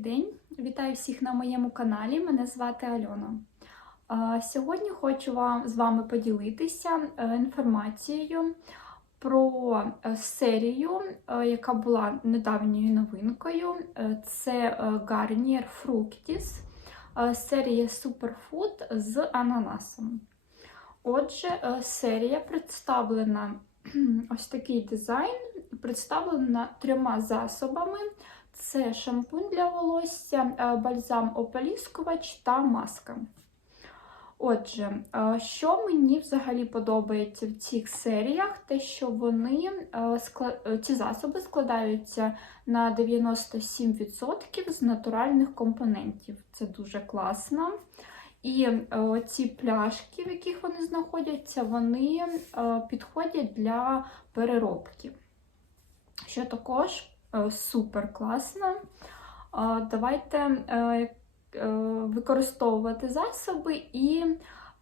день! Вітаю всіх на моєму каналі. Мене звати Альона. Сьогодні хочу вам з вами поділитися е, інформацією про е, серію, е, яка була недавньою новинкою. Це Garnier Fructis, серія Superfood з ананасом. Отже, серія представлена ось такий дизайн, представлена трьома засобами. Це шампунь для волосся, е, бальзам ополіскувач та маска. Отже, е, що мені взагалі подобається в цих серіях, те, що вони е, ці засоби складаються на 97% з натуральних компонентів. Це дуже класно. І ці пляшки, в яких вони знаходяться, вони підходять для переробки. Що також супер класно. Е, Давайте е, е, використовувати засоби і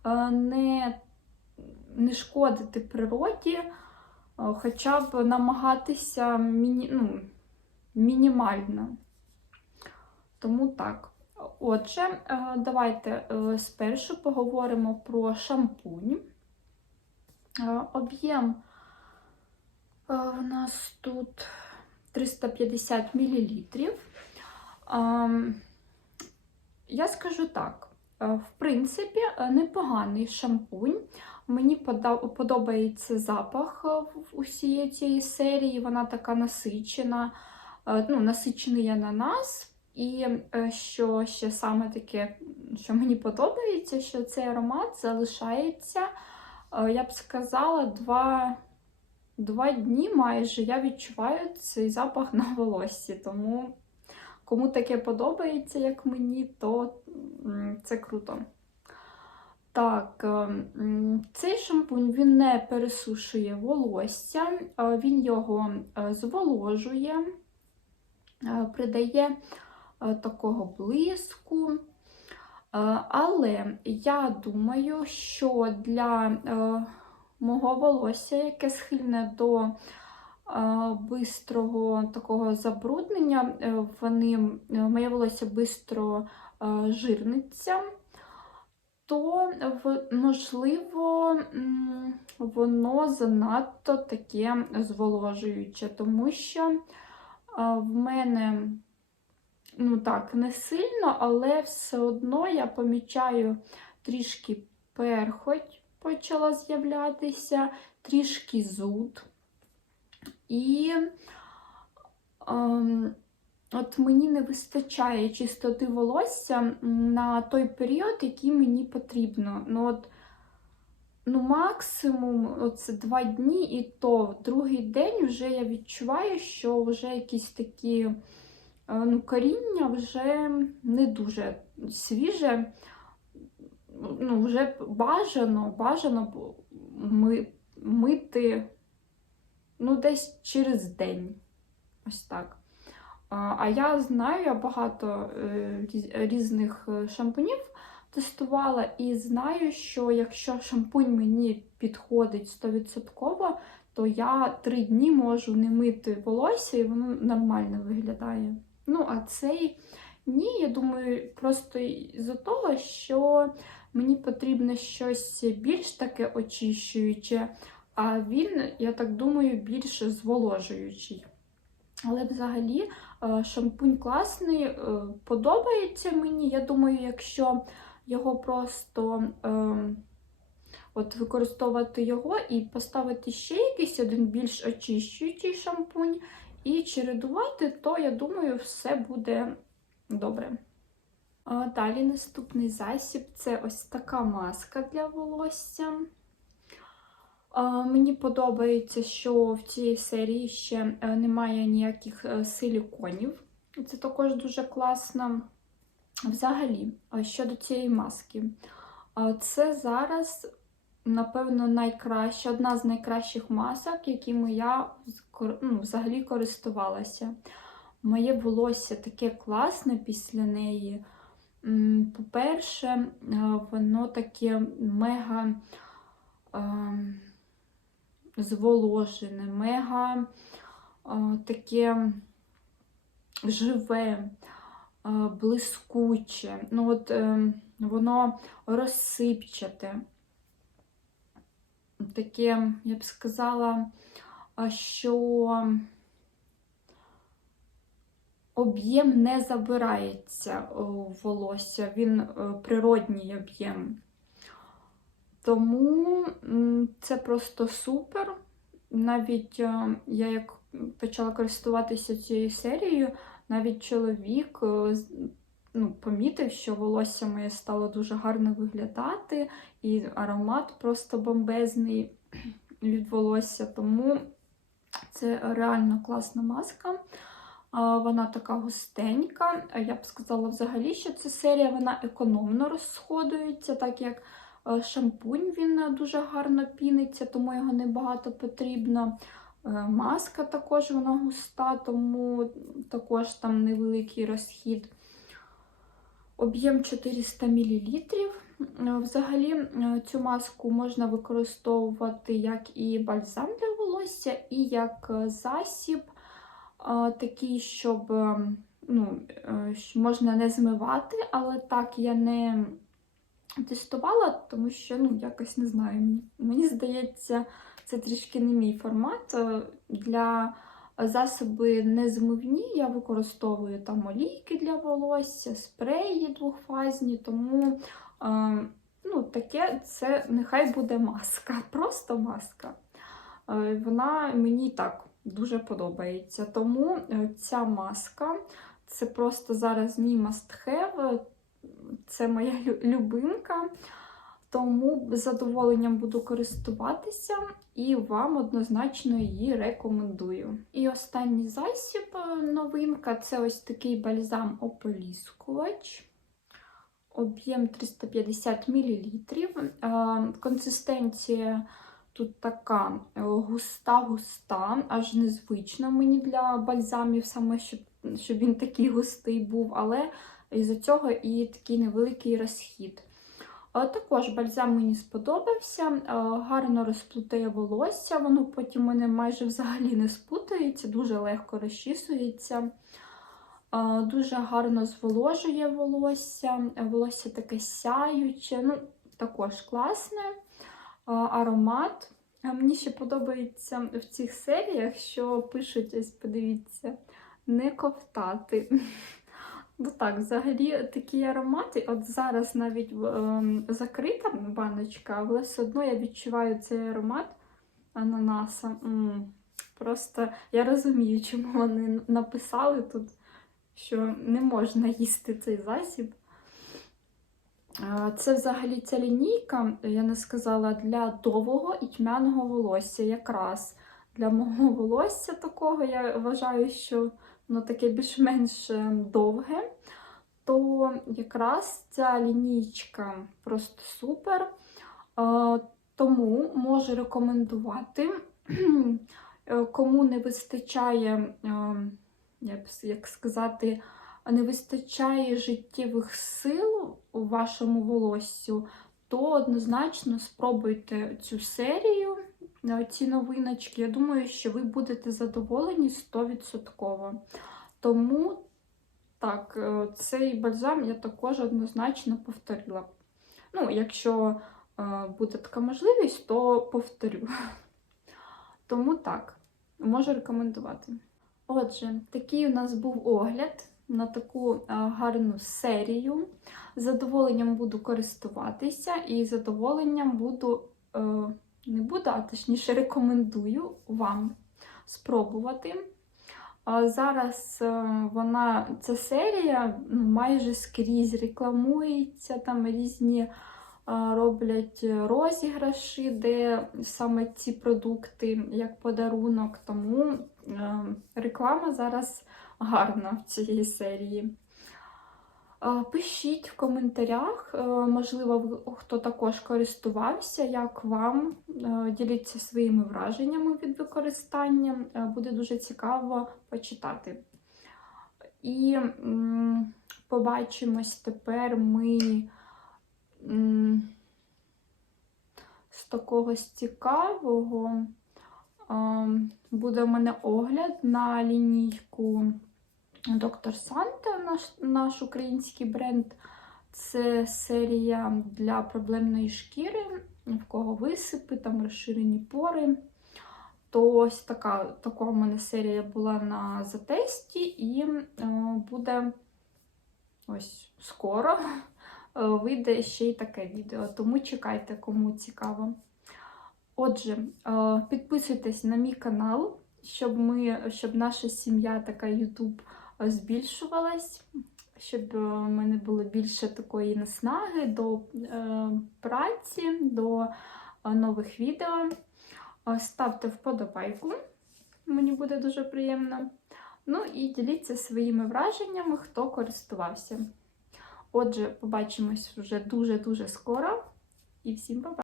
е, не, не шкодити природі, е, хоча б намагатися міні, ну, мінімально. Тому так. Отже, е, давайте е, спершу поговоримо про шампунь. Е, Об'єм е, у нас тут 350 мл. Я скажу так: е, в принципі, е, непоганий шампунь. Мені подобається запах е, усієї цієї серії. Вона така насичена, ну, насичений ананас. І що ще саме таке, що мені подобається, що цей аромат залишається, я б сказала, два, два дні майже я відчуваю цей запах на волоссі. Тому кому таке подобається, як мені, то це круто. Так, е, цей шампунь він не пересушує волосся, він його е, зволожує, е, придає такого блиску. Але я думаю, що для мого волосся, яке схильне до бистрого такого забруднення, е, вони, е, моє волосся бистро е, жирниться, то можливо воно занадто таке зволожуюче, тому що в мене ну так, не сильно, але все одно я помічаю трішки перхоть почала з'являтися, трішки зуд. І ем, от мені не вистачає чистоти волосся на той період, який мені потрібно. Ну, от, ну максимум оце два дні, і то другий день вже я відчуваю, що вже якісь такі е, ну, коріння вже не дуже свіже. Ну, вже бажано, бажано ми, мити ну, десь через день. Ось так. А я знаю, я багато е, різних е, шампунів тестувала і знаю, що якщо шампунь мені підходить 100%, то я три дні можу не мити волосся і воно нормально виглядає. Ну, а цей ні, я думаю, просто із-за того, що мені потрібно щось більш таке очищуюче, а він, я так думаю, більш зволожуючий. Але взагалі е, шампунь класний, е, подобається мені. Я думаю, якщо його просто е, от використовувати його і поставити ще якийсь один більш очищуючий шампунь і чередувати, то я думаю, все буде добре. Далі наступний засіб це ось така маска для волосся. Мені подобається, що в цій серії ще е, немає ніяких е, силіконів. Це також дуже класно. Взагалі, щодо цієї маски, це зараз, напевно, найкраща, одна з найкращих масок, якими я ну, взагалі користувалася. Моє волосся таке класне після неї. По-перше, е, воно таке мега е, зволожене, мега е, таке живе. Блискуче. Ну, от, воно розсипчате. Таке, я б сказала, що об'єм не забирається у волосся, він е, природній об'єм. Тому це просто супер. Навіть е, я як почала користуватися цією серією, навіть чоловік е, ну, помітив, що волосся моє стало дуже гарно виглядати, і аромат просто бомбезний від волосся. Тому це реально класна маска. Вона така густенька. Я б сказала взагалі, що ця серія вона економно розходується, так як е, шампунь він дуже гарно піниться, тому його небагато потрібно. Е, Маска також вона густа, тому також там невеликий розхід. Об'єм 400 мл. Взагалі, е, цю маску можна використовувати як і бальзам для волосся, і як засіб, такий, щоб е, ну, е, можна не змивати, але так я не тестувала, тому що ну, якось не знаю. мені- здається, це трішки не мій формат. Е, Для засоби незмивні я використовую там олійки для волосся, спреї двохфазні, тому е, ну, таке це нехай буде маска, просто маска. Е, Вона мені так дуже подобається. Тому е, ця маска це просто зараз мій must have, це моя лю- любимка. Тому з задоволенням буду користуватися і вам однозначно її рекомендую. І останній засіб, е, новинка це ось такий бальзам ополіскувач. Об'єм 350 мл. Консистенція тут така е, густа-густа, аж незвично мені для бальзамів, саме щоб, щоб він такий густий був, але із-за цього і такий невеликий розхід. Також бальзам мені сподобався, е, гарно розплутає волосся, воно потім мене майже взагалі не спутається, дуже легко розчісується, Е, дуже гарно зволожує волосся, е, волосся таке сяюче, ну, також класне. Е, Аромат. Е, Мені ще подобається в цих серіях, що пишуть, ось подивіться, не ковтати. Ну так, взагалі такі аромати. От зараз навіть ем, закрита баночка, але все одно я відчуваю цей аромат ананаса. М, Просто я розумію, чому вони написали тут, що не можна їсти цей засіб. Це взагалі ця лінійка, я не сказала, для довгого і тьмяного волосся. Якраз для мого волосся такого я вважаю, що воно таке більш-менш е, довге, то якраз ця лінійка просто супер. Тому можу рекомендувати, Е, кому не вистачає, е, с- як сказати, не вистачає життєвих сил у вашому волоссю, то однозначно спробуйте цю серію, е, ці новиночки. Я думаю, що ви будете задоволені 100%. Тому так, е, цей бальзам я також однозначно повторила. Ну, якщо е, буде така можливість, то повторю. Тому так, можу рекомендувати. Отже, такий у нас був огляд на таку е, гарну серію. З задоволенням буду користуватися і задоволенням буду, е, не буду, а точніше рекомендую вам спробувати. Зараз е, вона, ця серія ну, майже скрізь рекламується, там різні роблять розіграші, де саме ці продукти як подарунок. Тому реклама зараз гарна в цієї серії. Е, Пишіть в коментарях, е, можливо, хто також користувався, як вам. Е, Діліться своїми враженнями від використання. Буде дуже цікаво почитати. І побачимось тепер ми з такого цікавого. Ем, Буде в мене огляд на лінійку Доктор Санта, наш, наш український бренд. Це серія для проблемної шкіри, в кого висипи, там розширені пори. То ось така, така у мене серія була на затесті, і е, буде ось скоро е, вийде ще й таке відео. Тому чекайте, кому цікаво. Отже, е, підписуйтесь на мій канал, щоб, ми, щоб наша сім'я така YouTube збільшувалась, щоб е, в мене було більше такої наснаги до е, праці, до е, нових відео. Ставте вподобайку, мені буде дуже приємно. Ну і діліться своїми враженнями, хто користувався. Отже, побачимось вже дуже-дуже скоро. І всім па-па!